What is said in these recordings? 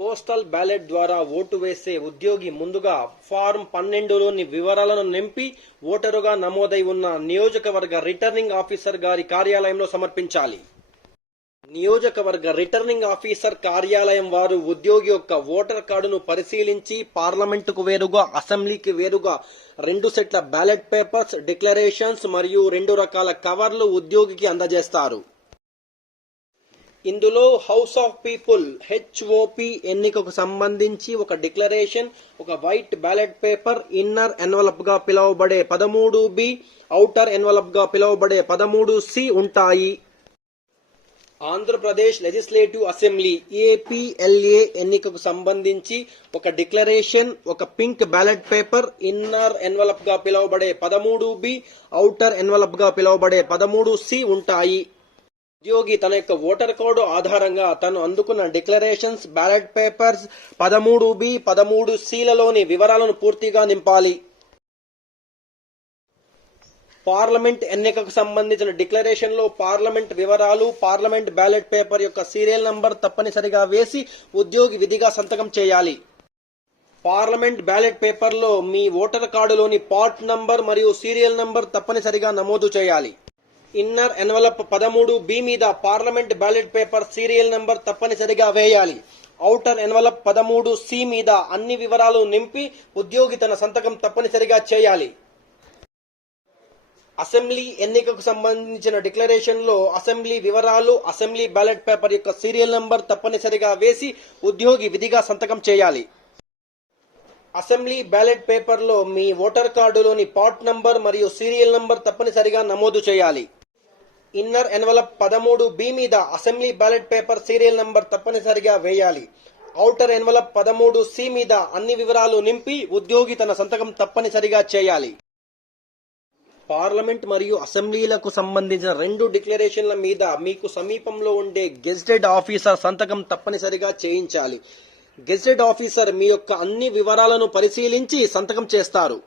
Postal ballot ద్వారా vote వేసే ఉద్యోగి ముందుగా ఫారం 12లోని వివరాలను నింపి ఓటరుగా నమోదై ఉన్న నియోజకవర్గ రిటర్నింగ్ ఆఫీసర్ గారి కార్యాలయంలో సమర్పించాలి. నియోజకవర్గ రిటర్నింగ్ ఆఫీసర్ కార్యాలయం వారు ఉద్యోగి యొక్క ఓటర్ కార్డును పరిశీలించి పార్లమెంటుకు వేరుగా, అసెంబ్లీకి వేరుగా 2 సెట్ల బ్యాలెట్ పేపర్స్, డిక్లరేషన్స్ మరియు 2 రకాల కవర్లు ఉద్యోగికి అందజేస్తారు. ఇందులో హౌస్ ఆఫ్ పీపుల్ HOP ఎన్నికకు సంబంధించి ఒక డిక్లరేషన్, ఒక white ballot paper, inner envelope గా పిలువబడే 13B, ఔటర్ ఎన్వలప్ గా పిలువబడే 13C ఉంటాయి. ఆంధ్రప్రదేశ్ లెజిస్లేటివ్ అసెంబ్లీ APLA ఎన్నికకు సంబంధించి ఒక డిక్లరేషన్, ఒక pink ballot paper, inner envelope గా పిలువబడే 13B, ఔటర్ ఎన్వలప్ గా పిలువబడే 13C ఉంటాయి. ఉద్యోగి తన యొక్క ఓటర్ కార్డు ఆధారంగా తను అందుకున్న డిక్లరేషన్స్, బ్యాలెట్ పేపర్స్, 13B, 13Cలలోని వివరాలను పూర్తిగా నింపాలి. పార్లమెంట్ ఎన్నికకు సంబంధించిన డిక్లరేషన్ లో పార్లమెంట్ వివరాలు, పార్లమెంట్ బ్యాలెట్ పేపర్ యొక్క సీరియల్ నంబర్ తప్పనిసరిగా వేసి ఉద్యోగి విధిగా సంతకం చేయాలి. పార్లమెంట్ బ్యాలెట్ పేపర్ లో మీ ఓటర్ కార్డులోని పార్ట్ నంబర్ మరియు సీరియల్ నంబర్ తప్పనిసరిగా నమోదు చేయాలి. ఇన్నర్ ఎన్వలప్ 13B మీద parliament ballot paper serial number తప్పనిసరిగా వేయాలి. ఔటర్ ఎన్వలప్ 13C మీద అన్ని వివరాలు నింపి ఉద్యోగి తన సంతకం తప్పనిసరిగా చేయాలి. అసెంబ్లీ ఎన్నికకు సంబంధించిన డిక్లరేషన్ లో అసెంబ్లీ వివరాలు, అసెంబ్లీ బ్యాలెట్ పేపర్ యొక్క సీరియల్ నంబర్ తప్పనిసరిగా వేసి ఉద్యోగి విధిగా సంతకం చేయాలి. అసెంబ్లీ బ్యాలెట్ పేపర్ లో మీ ఓటర్ కార్డులోని పార్ట్ నంబర్ మరియు సీరియల్ నంబర్ తప్పనిసరిగా నమోదు చేయాలి. ఇన్నర్ ఎన్వలప్ 13B మీద assembly ballot paper serial number తప్పనిసరిగా వేయాలి. ఔటర్ ఎన్వలప్ 13C మీద అన్ని వివరాలు నింపి ఉద్యోగి తన సంతకం తప్పనిసరిగా చేయాలి. పార్లమెంట్ మరియు అసెంబ్లీలకు సంబంధించిన 2 డిక్లరేషన్ల మీద మీకు సమీపంలో ఉండే గెజిటెడ్ ఆఫీసర్ సంతకం తప్పనిసరిగా చేయించాలి. గెజిటెడ్ ఆఫీసర్ మీ యొక్క అన్ని వివరాలను పరిశీలించి సంతకం చేస్తారు.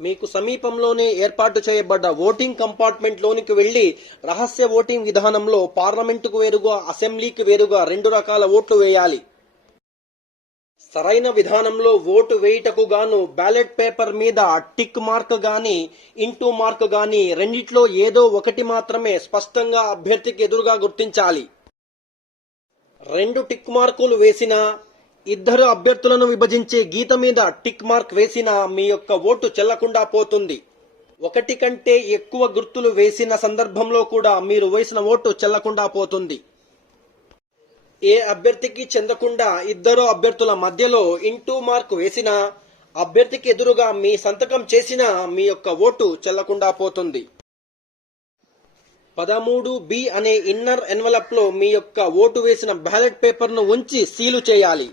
మీకు సమీపంలోనే ఏర్పాటు చేయబడ్డ ఓటింగ్ కంపార్ట్మెంట్ లోనికి వెళ్లి రహస్య ఓటింగ్ విధానంలో పార్లమెంటుకు వేరుగా, అసెంబ్లీకి వేరుగా 2 రకాల ఓట్లు వేయాలి. సరైన విధానంలో ఓటు వేయుటకు గాను బ్యాలెట్ పేపర్ మీద టిక్ మార్క్ గాని, ఇంటూ మార్క్ గాని రెండిట్లో ఏదో ఒకటి మాత్రమే స్పష్టంగా అభ్యర్థికి ఎదురుగా గుర్తించాలి. 2 టిక్ మార్కులు వేసినా, 2 అభ్యర్థులను విభజించే గీత మీద టిక్ మార్క్ వేసినా మీ యొక్క ఓటు చెల్లకుండా పోతుంది. 1 కంటే ఎక్కువ గుర్తులు వేసిన సందర్భంలో కూడా మీరు వేసిన ఓటు చెల్లకుండా పోతుంది. ఏ అభ్యర్థికి చెందకుండా 2 అభ్యర్థుల మధ్యలో ఇంటూ మార్క్ వేసినా, అభ్యర్థికి ఎదురుగా మీ సంతకం చేసినా మీ యొక్క ఓటు చెల్లకుండా పోతుంది. 13B అనే ఇన్నర్ ఎన్వలప్ లో మీ యొక్క ఓటు వేసిన బ్యాలెట్ పేపర్ ను ఉంచి సీలు చేయాలి.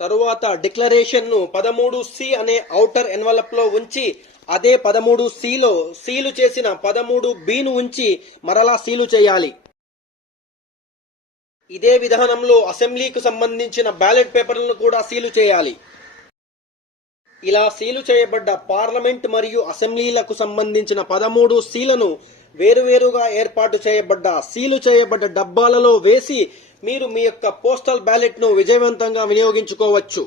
తరువాత డిక్లరేషన్ ను 13C అనే ఔటర్ ఎన్వలప్ లో ఉంచి అదే 13Cలో సీలు చేసిన 13B ను ఉంచి మరలా సీలు చేయాలి. ఇదే విధానంలో అసెంబ్లీకి సంబంధించిన బ్యాలెట్ పేపర్లను కూడా సీలు చేయాలి. ఇలా సీలు చేయబడ్డ పార్లమెంట్ మరియు అసెంబ్లీలకు సంబంధించిన 13Cలను వేరువేరుగా ఏర్పాటు చేయబడ్డ సీలు చేయబడ్డ డబ్బాలలో వేసి మీరు మీ యొక్క పోస్టల్ బ్యాలెట్ ను విజయవంతంగా వినియోగించుకోవచ్చు.